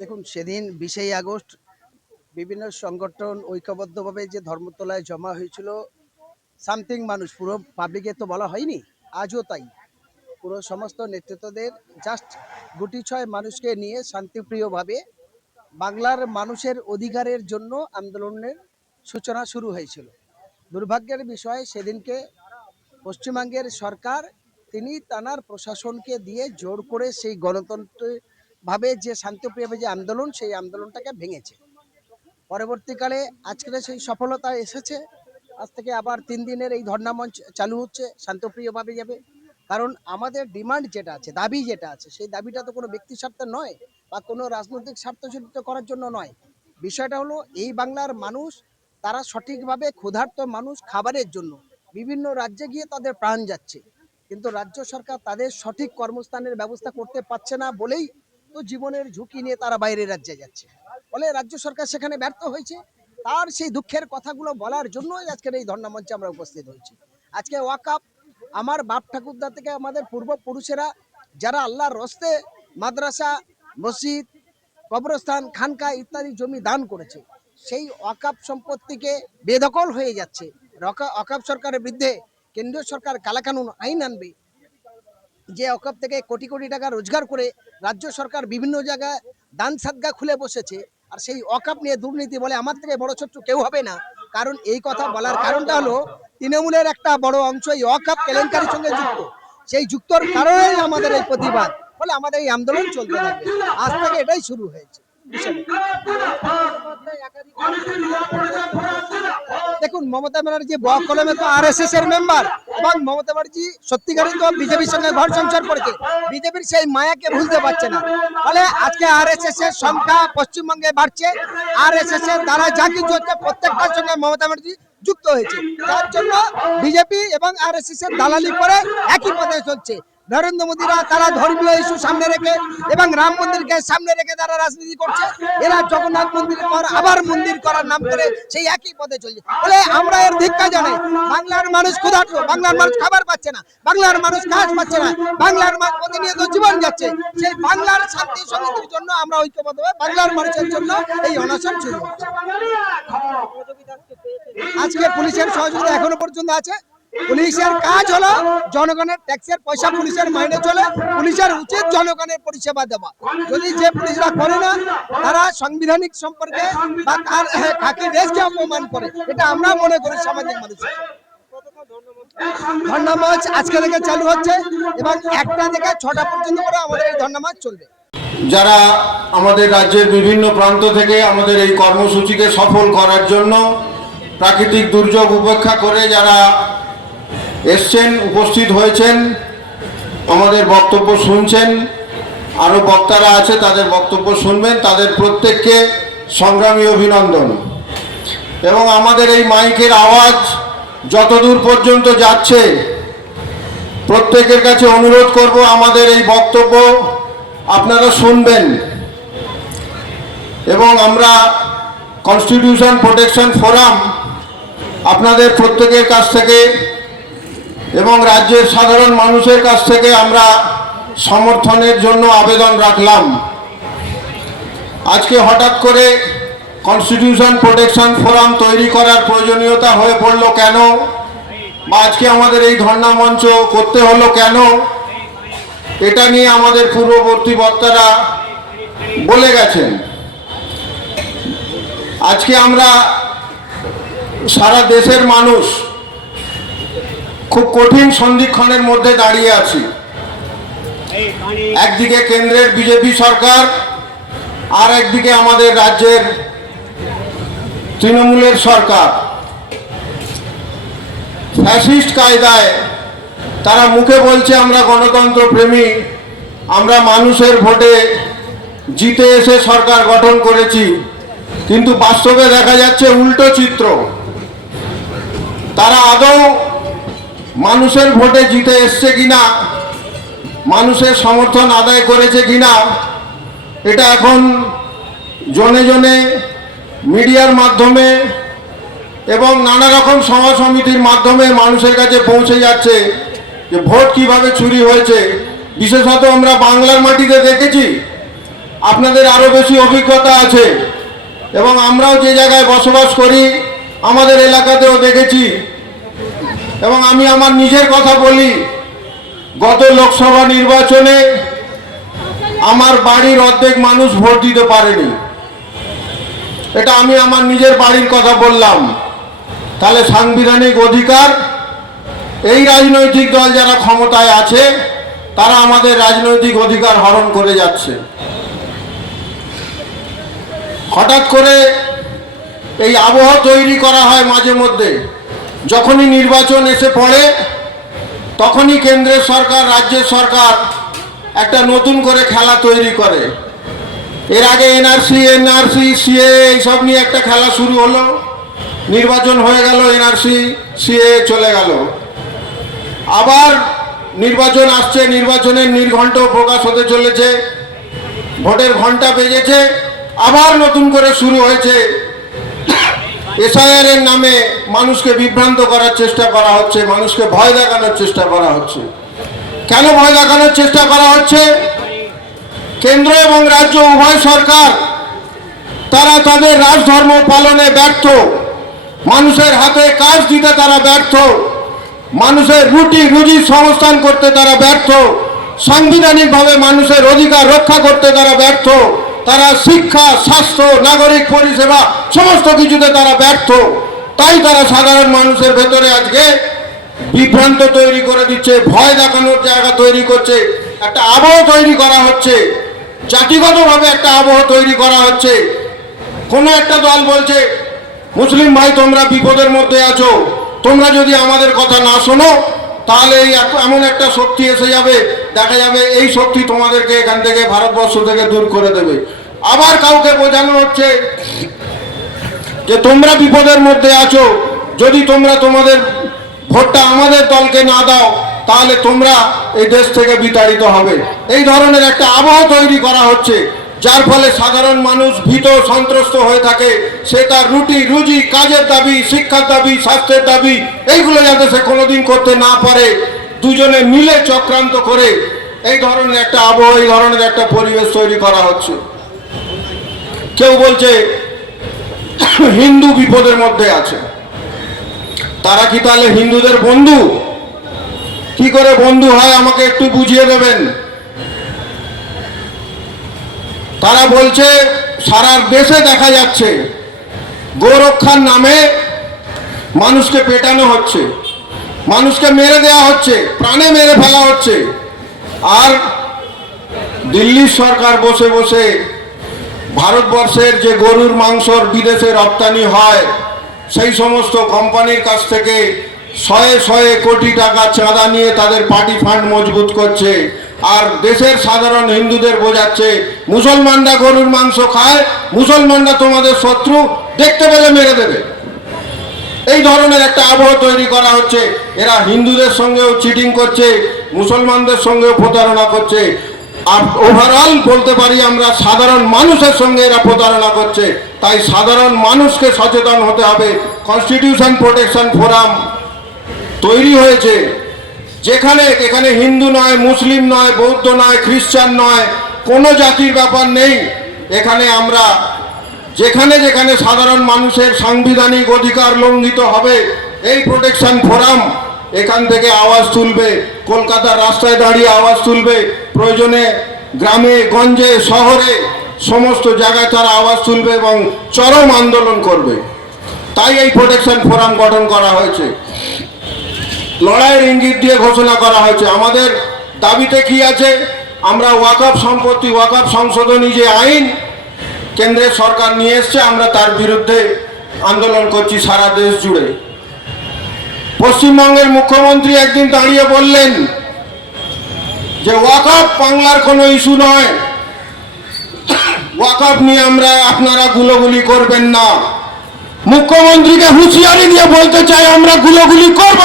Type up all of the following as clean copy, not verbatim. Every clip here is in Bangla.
দেখুন, সেদিন ২০ আগস্ট বিভিন্ন সংগঠন ঐক্যবদ্ধভাবে যে ধর্মতলায় জমা হয়েছিল, সামথিং মানুষ, পুরো পাবলিকে তো বলা হয়নি, আজও তাই। পুরো সমস্ত নেতৃত্বদের জাস্ট গুটি ছয় মানুষকে নিয়ে শান্তিপ্রিয়ভাবে বাংলার মানুষের অধিকারের জন্য আন্দোলনের সূচনা শুরু হয়েছিল। দুর্ভাগ্যের বিষয়, সেদিনকে পশ্চিমবঙ্গের সরকার তিনি তানার প্রশাসনকে দিয়ে জোর করে সেই গণতন্ত্রভাবে যে শান্তিপ্রিয়ভাবে যে আন্দোলন, সেই আন্দোলনটাকে ভেঙেছে। পরবর্তীকালে আজকের সেই সফলতা এসেছে। আজ থেকে আবার 3 দিনের এই ধর্ণা মঞ্চ চালু হচ্ছে, শান্তপ্রিয়ভাবে যাবে। কারণ আমাদের ডিমান্ড যেটা আছে, দাবি যেটা আছে, সেই দাবিটা তো কোনো ব্যক্তি স্বার্থে নয় বা কোনো রাজনৈতিক স্বার্থ জড়িত করার জন্য নয়। বিষয়টা হলো, এই বাংলার মানুষ তারা সঠিকভাবে ক্ষুধার্ত মানুষ খাবারের জন্য বিভিন্ন রাজ্যে গিয়ে তাদের প্রাণ যাচ্ছে, কিন্তু রাজ্য সরকার তাদের সঠিক কর্মস্থানের ব্যবস্থা করতে পারছে না বলেই তো জীবনের ঝুঁকি নিয়ে তারা বাইরের রাজ্যে যাচ্ছে। ফলে রাজ্য সরকার সেখানে ব্যর্থ হয়েছে। তার সেই দুঃখের কথাগুলো বলার জন্যই আজকের এই ধর্ণা মঞ্চে আমরা উপস্থিত হয়েছি। আজকে ওয়াকফ, আমার বাপ ঠাকুরদা থেকে আমাদের পূর্বপুরুষেরা যারা আল্লাহর রস্তে মাদ্রাসা, মসজিদ, কবরস্থান, খানকা ইত্যাদি জমি দান করেছে, সেই ওয়াকফ সম্পত্তিকে বেদখল হয়ে যাচ্ছে। ওয়াকফ সরকারের বিরুদ্ধে কেন্দ্রীয় সরকার কালাকানুন আইন আনবে। যে ওয়াকফ থেকে কোটি কোটি টাকা রোজগার করে রাজ্য সরকার বিভিন্ন জায়গায় দান সাদগা খুলে বসেছে, আর সেই ওয়াকফ নিয়ে দুর্নীতি বলে আমার থেকে বড় ছোট্ট কেউ হবে না। কারণ এই কথা বলার কারণটা হলো, তৃণমূলের একটা বড় অংশ এই ওয়াকফ কেলেঙ্কারির সঙ্গে যুক্ত। সেই যুক্তর কারণেই আমাদের এই প্রতিবাদ, ফলে আমাদের এই আন্দোলন চলতে থাকবে। আজ থেকে এটাই শুরু হয়েছে। দেখুন, মমতা ব্যানার্জি কলমে তো RSS এর মেম্বার, এবং মমতা ব্যানার্জি সত্যিকারই তো বিজেপির সঙ্গে ঘর সংসার করেছে, বিজেপির সেই মায়াকে ভুলতে পারছে না। ফলে আজকে RSS এর সংখ্যা পশ্চিমবঙ্গে বাড়ছে। RSS এর দ্বারা যা কিছু হচ্ছে প্রত্যেকটার সঙ্গে মমতা ব্যানার্জি যুক্ত হয়েছে। তার জন্য বিজেপি এবং RSS এর দালালি করে একই পথে চলছে। নরেন্দ্র মোদীরা তারা ধর্মীয় ইস্যু সামনে রেখে এবং রাম মন্দিরকে সামনে রেখে তারা রাজনীতি করছে। এরা জগন্নাথ মন্দিরের পর আবার মন্দির করার নাম করে সেই একই পথে চলছে। বলে আমরা এর ধিক্কার জানাই। বাংলার মানুষ ক্ষুধার্ত, বাংলার মানুষ খাবার পাচ্ছে না, বাংলার মানুষ কাজ পাচ্ছে না, বাংলার মানুষ প্রতিনিয়ত জীবন যাচ্ছে। সেই বাংলার শান্তি সমিতির জন্য আমরা ঐক্যবদ্ধ হয়ে বাংলার মানুষের জন্য এই অনশন শুরু হচ্ছে। আজকে পুলিশের সহযোগিতা এখনো পর্যন্ত আছে। পুলিশের কাজ হলো জনগণের ট্যাক্সের পয়সা পুলিশের মাইনে চলে, পুলিশের উচিত জনগণের পরিষেবা দেওয়া। যদি যে পুলিশরা করে না, তারা সাংবিধানিক সম্পর্কে বা তার খাকি দেশকে অপমান করে, এটা আমরা মনে করি সামাজিক মানুষ। ধর্ণা মঞ্চ আজকে থেকে চালু হচ্ছে এবং 1টা থেকে 6টা পর্যন্ত করে আমাদের এই ধর্ণা মঞ্চ চলবে। যারা আমাদের রাজ্যের বিভিন্ন প্রান্ত থেকে আমাদের এই কর্মসূচিকে সফল করার জন্য প্রাকৃতিক দুর্যোগ উপেক্ষা করে যারা এসছেন, উপস্থিত হয়েছেন, আমাদের বক্তব্য শুনছেন, আরও বক্তারা আছে তাদের বক্তব্য শুনবেন, তাদের প্রত্যেককে সংগ্রামী অভিনন্দন। এবং আমাদের এই মাইকের আওয়াজ যতদূর পর্যন্ত যাচ্ছে, প্রত্যেকের কাছে অনুরোধ করব আমাদের এই বক্তব্য আপনারা শুনবেন। এবং আমরা কনস্টিটিউশন প্রোটেকশন ফোরাম আপনাদের প্রত্যেকের কাছ থেকে এবং রাজ্যের সাধারণ মানুষের কাছ থেকে আমরা সমর্থনের জন্য আবেদন রাখলাম। আজকে হঠাৎ করে কনস্টিটিউশন প্রোটেকশন ফোরাম তৈরি করার প্রয়োজনীয়তা হয়ে পড়ল কেন, বা আজকে আমাদের এই ধর্ণা মঞ্চ করতে হলো কেন, এটা নিয়ে আমাদের পূর্ববর্তী বক্তারা বলে গেছেন। আজকে আমরা সারা দেশের মানুষ খুব কঠিন সন্ধিক্ষণের মধ্যে দাঁড়িয়ে আছি। একদিকে কেন্দ্রের বিজেপি সরকার, আর একদিকে আমাদের রাজ্যের তৃণমূলের সরকার। ফ্যাসিস্ট কায়দায় তারা মুখে বলছে আমরা গণতন্ত্র প্রেমী, আমরা মানুষের ভোটে জিতে এসে সরকার গঠন করেছি, কিন্তু বাস্তবে দেখা যাচ্ছে উল্টো চিত্র। তারা আদৌ মানুষের ভোটে জিতে এসছে কিনা, মানুষের সমর্থন আদায় করেছে কিনা, এটা এখন জনে জনে মিডিয়ার মাধ্যমে এবং নানা রকম সভা সমিতির মাধ্যমে মানুষের কাছে পৌঁছে যাচ্ছে যে ভোট কিভাবে চুরি হয়েছে। বিশেষত আমরা বাংলার মাটিতে দেখেছি আপনাদের আরো বেশি অভিজ্ঞতা আছে, এবং আমরাও যে জায়গায় বসবাস করি আমাদের এলাকাতেও দেখেছি। এবং আমি আমার নিজের কথা বলি, গত লোকসভা নির্বাচনে আমার বাড়ির অর্ধেক মানুষ ভোট দিতে পারেনি। এটা আমি আমার নিজের বাড়ির কথা বললাম। তাহলে সাংবিধানিক অধিকার এই রাজনৈতিক দল যারা ক্ষমতায় আছে তারা আমাদের রাজনৈতিক অধিকার হরণ করে যাচ্ছে। হঠাৎ করে এই আবহ তৈরি করা হয় মাঝে মধ্যে, যখনই নির্বাচন এসে পড়ে তখনই কেন্দ্রের সরকার রাজ্যের সরকার একটা নতুন করে খেলা তৈরি করে। এর আগে এনআরসি সিএ এইসব নিয়ে একটা খেলা শুরু হলো, নির্বাচন হয়ে গেল, এনআরসি সিএ চলে গেল। আবার নির্বাচন আসছে, নির্বাচনের নির্ঘণ্ট প্রকাশ হতে চলেছে, ভোটের ঘন্টা বেজেছে, আবার নতুন করে শুরু হয়েছে। এসআইআর এর নামে মানুষকে বিভ্রান্ত করার চেষ্টা করা হচ্ছে, মানুষকে ভয় দেখানোর চেষ্টা করা হচ্ছে। কেন ভয় দেখানোর চেষ্টা করা হচ্ছে? কেন্দ্র এবং রাজ্য উভয় সরকার তারা তাদের রাজধর্ম পালনে ব্যর্থ, মানুষের হাতে কাজ দিতে তারা ব্যর্থ, মানুষের রুটি রুজির সংস্থান করতে তারা ব্যর্থ, সাংবিধানিকভাবে মানুষের অধিকার রক্ষা করতে তারা ব্যর্থ, তারা শিক্ষা, স্বাস্থ্য, নাগরিক পরিষেবা সমস্ত কিছুতে তারা ব্যর্থ। তাই তারা সাধারণ মানুষের ভেতরে আজকে বিভ্রান্ত তৈরি করে দিচ্ছে, ভয় দেখানোর জায়গা তৈরি করছে, একটা আবহ তৈরি করা হচ্ছে, জাতিগতভাবে একটা আবহ তৈরি করা হচ্ছে। কোনো একটা দল বলছে, মুসলিম ভাই তোমরা বিপদের মধ্যে আছো, তোমরা যদি আমাদের কথা না শোনো তাহলে এই এমন একটা শক্তি এসে যাবে, দেখা যাবে এই শক্তি তোমাদেরকে এখান থেকে ভারতবর্ষ থেকে দূর করে দেবে। আবার কাউকে বোঝানো হচ্ছে যে তোমরা বিপদের মধ্যে আছো, যদি তোমরা তোমাদের ভোটটা আমাদের দলকে না দাও তাহলে তোমরা এই দেশ থেকে বিতাড়িত হবে। এই ধরনের একটা আবহ তৈরি করা হচ্ছে, যার ফলে সাধারণ মানুষ ভীত সন্ত্রস্ত হয়ে থাকে। সে তার রুটি রুজি, কাজের দাবি, শিক্ষার দাবি, স্বাস্থ্যের দাবি এইগুলো যাতে সে কোনোদিন করতে না পারে, দুজনে মিলে চক্রান্ত করে এই ধরনের একটা আবহ, এই ধরনের একটা পরিবেশ তৈরি করা হচ্ছে। কেউ বলছে হিন্দু বিপদের মধ্যে আছে, তারা কি তাহলে হিন্দুদের বন্ধু? কি করে বন্ধু হয় আমাকে একটু বুঝিয়ে দেবেন। তারা বলছে সারা দেশে দেখা যাচ্ছে গোরক্ষার নামে মানুষকে পেটানো হচ্ছে, মানুষকে মেরে দেওয়া হচ্ছে, প্রাণে মেরে ফেলা হচ্ছে। আর দিল্লির সরকার বসে বসে ভারতবর্ষের যে গরুর মাংসর বিদেশে রপ্তানি হয় সেই সমস্ত কোম্পানির কাছ থেকে শয়ে শয়ে কোটি টাকা চাঁদা নিয়ে তাদের পার্টি ফান্ড মজবুত করছে। আর দেশের সাধারণ হিন্দুদের বোঝাচ্ছে মুসলমানরা গরুর মাংস খায়, মুসলমানরা তোমাদের শত্রু, দেখতে পেলে মেরে দেবে। এই ধরনের একটা আবহ তৈরি করা হচ্ছে। এরা হিন্দুদের সঙ্গেও চিটিং করছে, মুসলমানদের সঙ্গেও প্রতারণা করছে। আর ওভারঅল বলতে পারি আমরা সাধারণ মানুষের সঙ্গে এরা প্রতারণা করছে। তাই সাধারণ মানুষকে সচেতন হতে হবে। কনস্টিটিউশন প্রোটেকশন ফোরাম তৈরি হয়েছে, যেখানে এখানে হিন্দু নয়, মুসলিম নয়, বৌদ্ধ নয়, খ্রিস্টান নয়, কোনো জাতির ব্যাপার নেই। এখানে আমরা যেখানে যেখানে সাধারণ মানুষের সাংবিধানিক অধিকার লঙ্ঘিত হবে এই প্রোটেকশন ফোরাম এখান থেকে আওয়াজ তুলবে, কলকাতার রাস্তায় দাঁড়িয়ে আওয়াজ তুলবে, প্রয়োজনে গ্রামে গঞ্জে শহরে সমস্ত জায়গায় তারা আওয়াজ তুলবে এবং চরম আন্দোলন করবে। তাই এই প্রোটেকশন ফোরাম গঠন করা হয়েছে, লড়াইয়ের ইঙ্গিত দিয়ে ঘোষণা করা হয়েছে। আমাদের দাবিতে কি আছে? আমরা ওয়াকফ সম্পত্তি, ওয়াকফ সংশোধনী যে আইন কেন্দ্রের সরকার নিয়ে এসছে, আমরা তার বিরুদ্ধে আন্দোলন করছি সারা দেশ জুড়ে। পশ্চিমবঙ্গের মুখ্যমন্ত্রী একদিন দাঁড়িয়ে বললেন যে ওয়াকফ বাংলার কোনো ইস্যু নয়, ওয়াকফ নিয়ে আপনারা গুলোগুলি করবেন না। মুখ্যমন্ত্রীকে হুঁশিয়ারি দিয়ে বলতে চাই আমরা গুলোগুলি করব।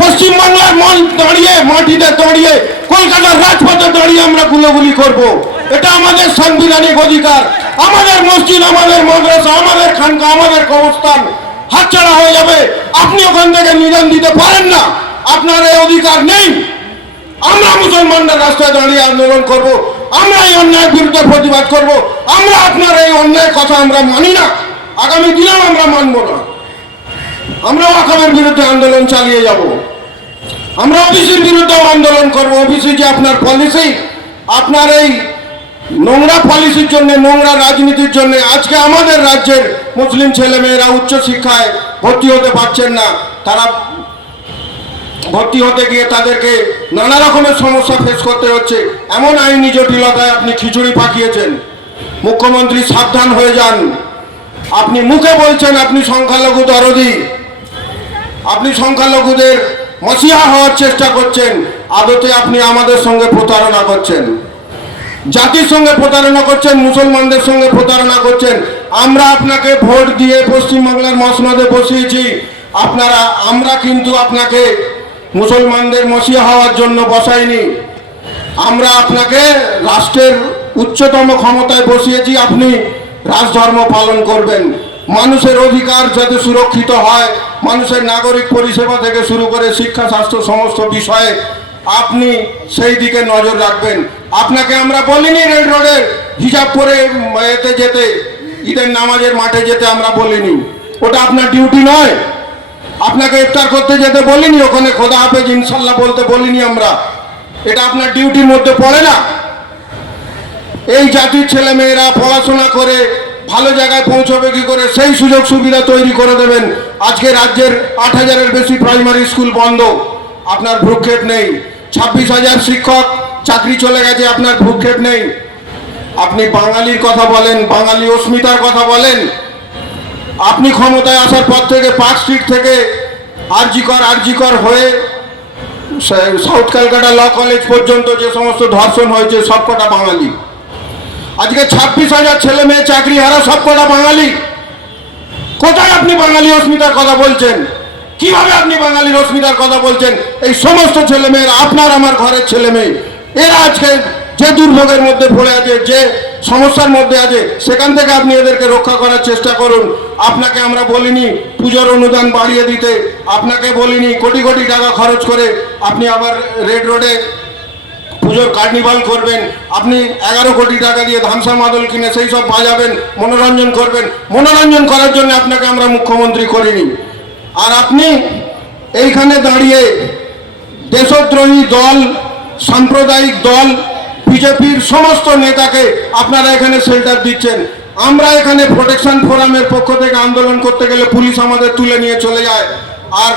পশ্চিমবাংলার মন দাঁড়িয়ে, মাটিতে দাঁড়িয়ে, কলকাতার রাজপথে দাঁড়িয়ে আমরা গুলোগুলি করব। এটা আমাদের সাংবিধানিক অধিকার। আমাদের মসজিদ, আমাদের মাদ্রাসা, আমাদের খানকা, আমাদের কবরস্থান হাতছাড়া হয়ে যাবে। আপনি ওখান থেকে নিদান দিতে পারেন না, আপনার এই অধিকার নেই। আমরা মুসলমানরা রাস্তায় দাঁড়িয়ে আন্দোলন করব। আমরা এই অন্যায়ের বিরুদ্ধে প্রতিবাদ করব। আমরা আপনার এই অন্যায় কথা আমরা মানি না, আগামী দিনেও আমরা মানব না। আমরা ওয়াকফের বিরুদ্ধে আন্দোলন চালিয়ে যাব। আমরা ওবিসির বিরুদ্ধেও আন্দোলন করব। ওবিসি যে আপনার পলিসি, আপনার এই নোংরা পলিসির জন্য, নোংরা রাজনীতির জন্য আজকে আমাদের রাজ্যের মুসলিম ছেলেমেয়েরা উচ্চ শিক্ষায় ভর্তি হতে পারছেন না। তারা ভর্তি হতে গিয়ে তাদেরকে নানা রকমের সমস্যা ফেস করতে হচ্ছে। এমন আইনি জটিলতায় আপনি খিচুড়ি পাকিয়েছেন। মুখ্যমন্ত্রী সাবধান হয়ে যান। আপনি মুখে বলছেন আপনি সংখ্যালঘু দরদি, আপনি সংখ্যালঘুদের মসিহা হওয়ার চেষ্টা করছেন, আদতে আপনি আমাদের সঙ্গে প্রতারণা করছেন, জাতির সঙ্গে প্রতারণা করছেন, মুসলমানদের সঙ্গে প্রতারণা করছেন। আমরা আপনাকে ভোট দিয়ে পশ্চিমবাংলার মসনদে বসিয়েছি। আমরা কিন্তু আপনাকে মুসলমানদের মসিহা হওয়ার জন্য বসাইনি। আমরা আপনাকে রাষ্ট্রের উচ্চতম ক্ষমতায় বসিয়েছি। আপনি রাজধর্ম পালন করবেন, মানুষের অধিকার যাতে সুরক্ষিত হয়, মানুষের নাগরিক পরিষেবা থেকে শুরু করে শিক্ষা, স্বাস্থ্য সমস্ত বিষয়ে আপনি সেই দিকে নজর রাখবেন। আপনাকে আমরা বলিনি রেড রোডে হিজাব পরে এতে যেতে, ঈদের নামাজের মাঠে যেতে আমরা বলিনি, ওটা আপনার ডিউটি নয়। আপনাকে ইফতার করতে যেতে বলিনি, ওখানে খোদা হাফেজ ইনশাল্লাহ বলতে বলিনি আমরা, এটা আপনার ডিউটির মধ্যে পড়ে না। এই জাতির ছেলে মেয়েরা পড়াশোনা করে ভালো জায়গায় পৌঁছবে কি করে, সেই সুযোগ সুবিধা তৈরি করে দেবেন। আজকে রাজ্যের 8,000-এর বেশি প্রাইমারি স্কুল বন্ধ, আপনার ভ্রুক্ষেপ নেই। 26,000 শিক্ষক চাকরি চলে গেছে, আপনার ভ্রুক্ষেপ নেই। আপনি বাঙালির কথা বলেন, বাঙালি অস্মিতার কথা বলেন। আপনি ক্ষমতায় আসার পর থেকে পার্ক স্ট্রিট থেকে আরজিকর হয়ে সাউথ ক্যালকাটা ল কলেজ পর্যন্ত যে সমস্ত ধর্ষণ হয়েছে সবকটা বাঙালি। আজকে 26,000 ছেলে মেয়ে চাকরি হারা, সবকটা বাঙালি। কোথায় আপনি বাঙালি অস্মিতার কথা বলছেন? কিভাবে আপনি বাঙালির অস্মিতার কথা বলছেন? এই সমস্ত ছেলে মেয়েরা আপনার আমার ঘরের ছেলে মেয়ে। এরা আজকে যে দুর্ভোগের মধ্যে পড়ে আছে, যে সমস্যার মধ্যে আছে, সেখান থেকে আপনি এদেরকে রক্ষা করার চেষ্টা করুন। আপনাকে আমরা বলিনি পুজোর অনুদান বাড়িয়ে দিতে, আপনাকে বলিনি কোটি কোটি টাকা খরচ করে আপনি আবার রেড রোডে পুজোর কার্নিভাল করবেন। আপনি 11 কোটি টাকা দিয়ে ধামসা মাদল কিনে সেই সব বাজাবেন, মনোরঞ্জন করবেন। মনোরঞ্জন করার জন্য আপনাকে আমরা মুখ্যমন্ত্রী করিনি। আর আপনি এইখানে দাঁড়িয়ে দেশদ্রোহী দল, সাম্প্রদায়িক দল, বিজেপির সমস্ত নেতাকে আপনারা এখানে শেল্টার দিচ্ছেন। আমরা এখানে প্রোটেকশন ফোরামের পক্ষ থেকে আন্দোলন করতে গেলে পুলিশ আমাদের তুলে নিয়ে চলে যায়। আর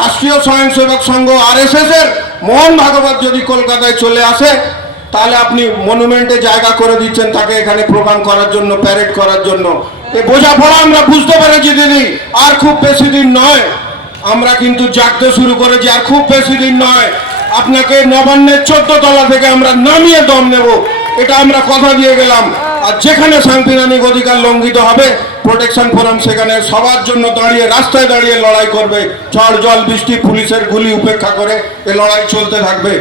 রাষ্ট্রীয় স্বয়ংসেবক সংঘ RSS এর মোহন ভাগবত যদি কলকাতায় চলে আসে, তাহলে আপনি মনুমেন্টে জায়গা করে দিচ্ছেন তাকে এখানে প্রোগ্রাম করার জন্য, প্যারেড করার জন্য। এই বোঝাপড়া আমরা বুঝতে পেরেছি দিদি, আর খুব বেশি দিন নয়। আমরা কিন্তু জাগতে শুরু করেছি, আর খুব বেশি দিন নয়। আপনাকে নবান্নের 14 তলা থেকে আমরা নামিয়ে দম নেব, এটা আমরা কথা দিয়ে গেলাম। আর যেখানে সাংবিধানিক অধিকার লঙ্ঘিত হবে, প্রোটেকশন ফোরাম সেখানে সবার জন্য দাঁড়িয়ে, রাস্তায় দাঁড়িয়ে লড়াই করবে। ঝড় জল বৃষ্টি পুলিশের গুলি উপেক্ষা করে এ লড়াই চলতে থাকবে।